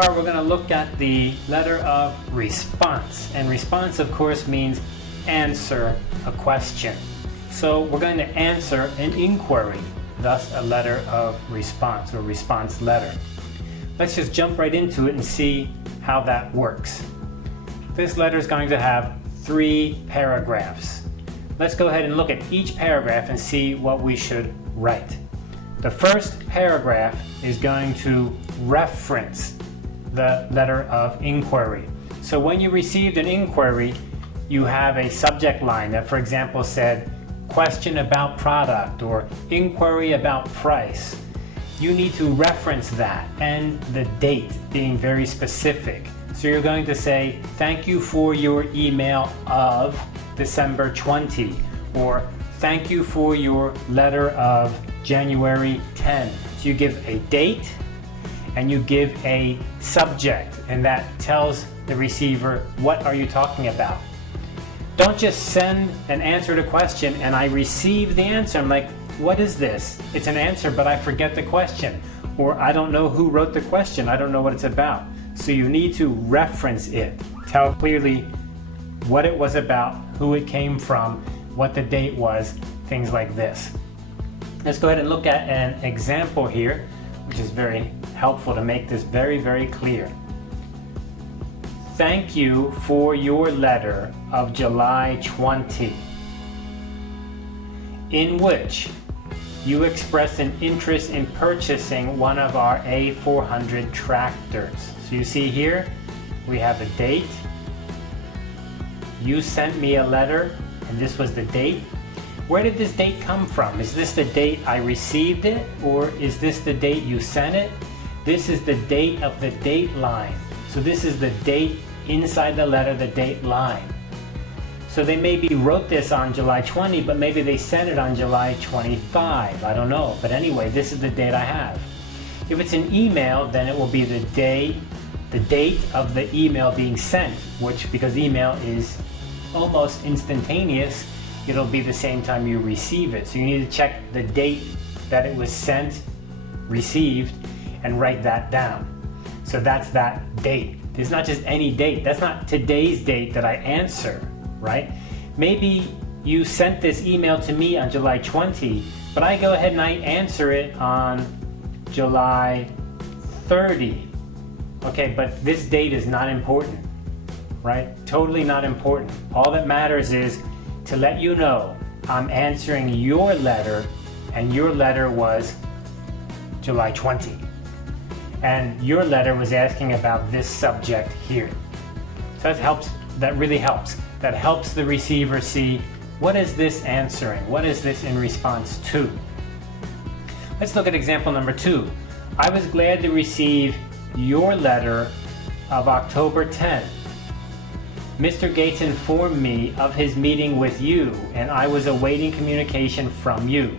part, we're going to look at the letter of response. And response, of course, means answer a question. So we're going to answer an inquiry, thus a letter of response or response letter. Let's just jump right into it and see how that works. This letter is going to have 3 paragraphs. Let's go ahead and look at each paragraph and see what we should write. The first paragraph is going to reference the letter of inquiry. So when you received an inquiry, you have a subject line that, for example, said, question about product or inquiry about price. You need to reference that and the date, being very specific. So you're going to say, thank you for your email of December 20, or thank you for your letter of January 10. So you give a date and you give a subject, and that tells the receiver, what are you talking about? Don't just send an answer to question and I receive the answer. I'm like, what is this? It's an answer, but I forget the question. Or I don't know who wrote the question. I don't know what it's about. So you need to reference it. Tell clearly what it was about, who it came from, what the date was, things like this. Let's go ahead and look at an example here, which is very helpful to make this very, very clear. Thank you for your letter of July 20, in which you expressed an interest in purchasing one of our A400 tractors. So you see here, we have a date. You sent me a letter, and this was the date. Where did this date come from? Is this the date I received it, or is this the date you sent it? This is the date of the date line. So this is the date inside the letter, the date line. So they maybe wrote this on July 20, but maybe they sent it on July 25. I don't know. But anyway, this is the date I have. If it's an email, then it will be the date of the email being sent, which, because email is almost instantaneous, it'll be the same time you receive it. So you need to check the date that it was sent, received, and write that down. So that's that date. It's not just any date. That's not today's date that I answer, right? Maybe you sent this email to me on July 20, but I go ahead and I answer it on July 30. Okay, but this date is not important, right? Totally not important. All that matters is to let you know I'm answering your letter, and your letter was July 20. And your letter was asking about this subject here. So that helps, that really helps. That helps the receiver see, what is this answering? What is this in response to? Let's look at example number 2. I was glad to receive your letter of October 10. Mr. Gates informed me of his meeting with you, and I was awaiting communication from you.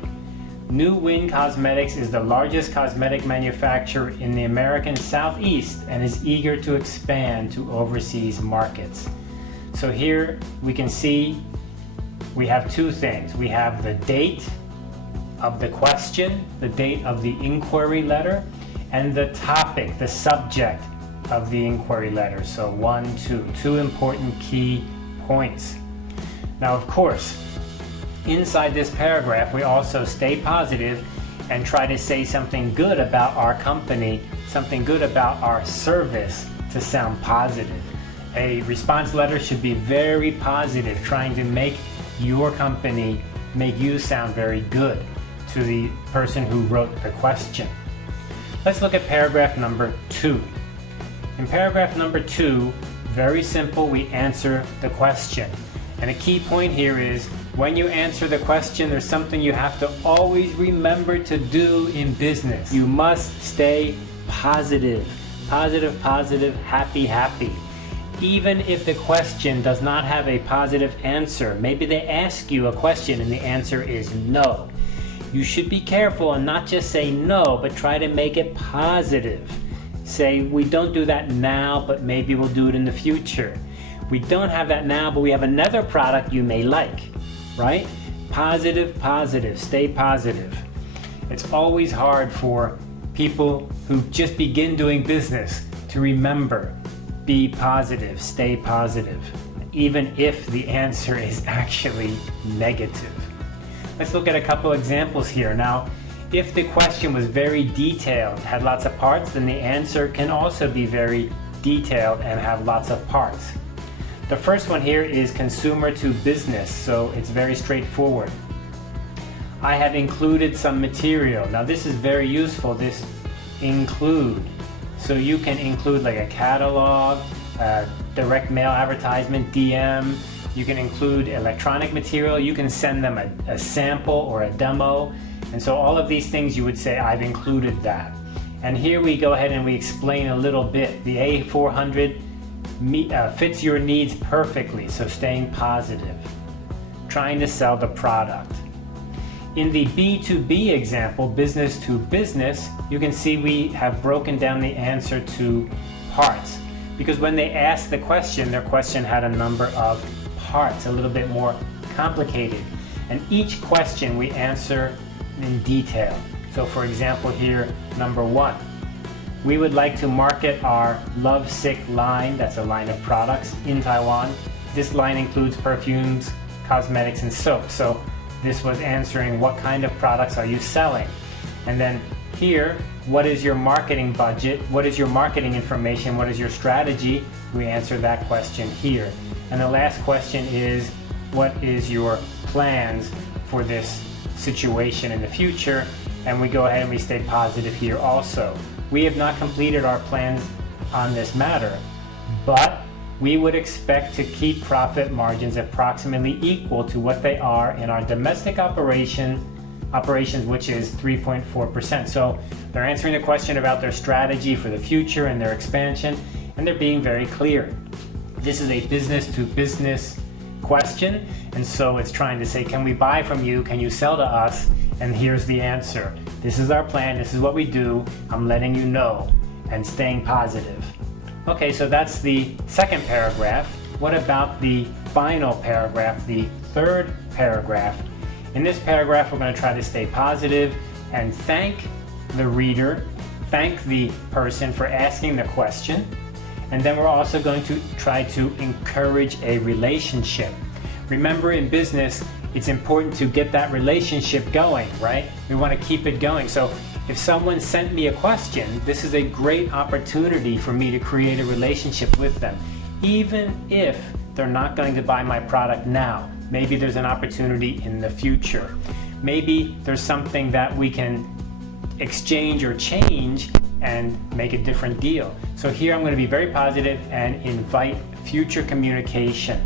New Win Cosmetics is the largest cosmetic manufacturer in the American Southeast and is eager to expand to overseas markets. So here we can see we have 2 things. We have the date of the question, the date of the inquiry letter, and the topic, the subject of the inquiry letter. So 1, 2 important key points. Now, of course, inside this paragraph, we also stay positive and try to say something good about our company, something good about our service to sound positive. A response letter should be very positive, trying to make your company, make you sound very good to the person who wrote the question. Let's look at paragraph number 2. In paragraph number 2, very simple, we answer the question. And a key point here is, when you answer the question, there's something you have to always remember to do in business. You must stay positive. Positive, positive, happy, happy. Even if the question does not have a positive answer, maybe they ask you a question and the answer is no. You should be careful and not just say no, but try to make it positive. Say, we don't do that now, but maybe we'll do it in the future. We don't have that now, but we have another product you may like, right? Positive, positive, stay positive. It's always hard for people who just begin doing business to remember, be positive, stay positive, even if the answer is actually negative. Let's look at a couple examples here. Now, if the question was very detailed, had lots of parts, then the answer can also be very detailed and have lots of parts. The first one here is consumer to business, so it's very straightforward. I have included some material. Now this is very useful, this include. So you can include like a catalog, direct mail advertisement, DM. You can include electronic material. You can send them a sample or a demo. And so all of these things you would say, I've included that. And here we go ahead and we explain a little bit. The A400 fits your needs perfectly, so staying positive. Trying to sell the product. In the B2B example, business to business, you can see we have broken down the answer to parts. Because when they asked the question, their question had a number of parts, a little bit more complicated. And each question we answer in detail. So for example here, number 1. We would like to market our Lovesick line, that's a line of products, in Taiwan. This line includes perfumes, cosmetics, and soap. So this was answering what kind of products are you selling. And then here, what is your marketing budget? What is your marketing information? What is your strategy? We answer that question here. And the last question is, what is your plans for this situation in the future? And we go ahead and we stay positive here also. We have not completed our plans on this matter, but we would expect to keep profit margins approximately equal to what they are in our domestic operations, which is 3.4%. So they're answering the question about their strategy for the future and their expansion, and they're being very clear. This is a business to business question, and so it's trying to say, can we buy from you? Can you sell to us? And here's the answer. This is our plan. This is what we do. I'm letting you know, and staying positive. Okay, so that's the second paragraph. What about the final paragraph, the third paragraph? In this paragraph, we're going to try to stay positive and thank the reader, thank the person for asking the question, and then we're also going to try to encourage a relationship. Remember, in business, it's important to get that relationship going, right? We want to keep it going. So if someone sent me a question, this is a great opportunity for me to create a relationship with them. Even if they're not going to buy my product now, maybe there's an opportunity in the future. Maybe there's something that we can exchange or change and make a different deal. So here I'm going to be very positive and invite future communication.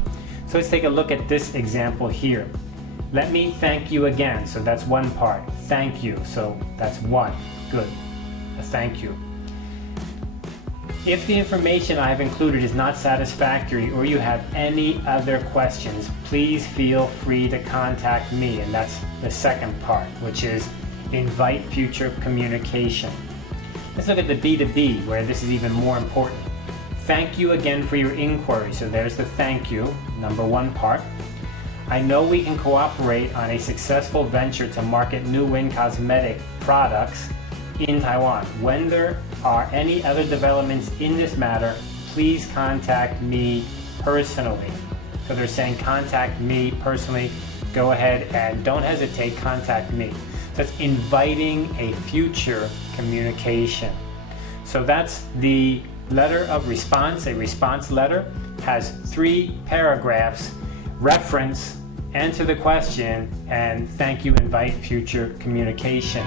So let's take a look at this example here. Let me thank you again. So that's one part. Thank you. So that's one. Good. A thank you. If the information I have included is not satisfactory or you have any other questions, please feel free to contact me. And that's the second part, which is invite future communication. Let's look at the B2B, where this is even more important. Thank you again for your inquiry. So there's the thank you, number one part. I know we can cooperate on a successful venture to market New Wind cosmetic products in Taiwan. When there are any other developments in this matter, please contact me personally. So they're saying contact me personally. Go ahead and don't hesitate, contact me. That's inviting a future communication. So that's the letter of response. A response letter has 3 paragraphs: reference, answer the question, and thank you, invite future communication.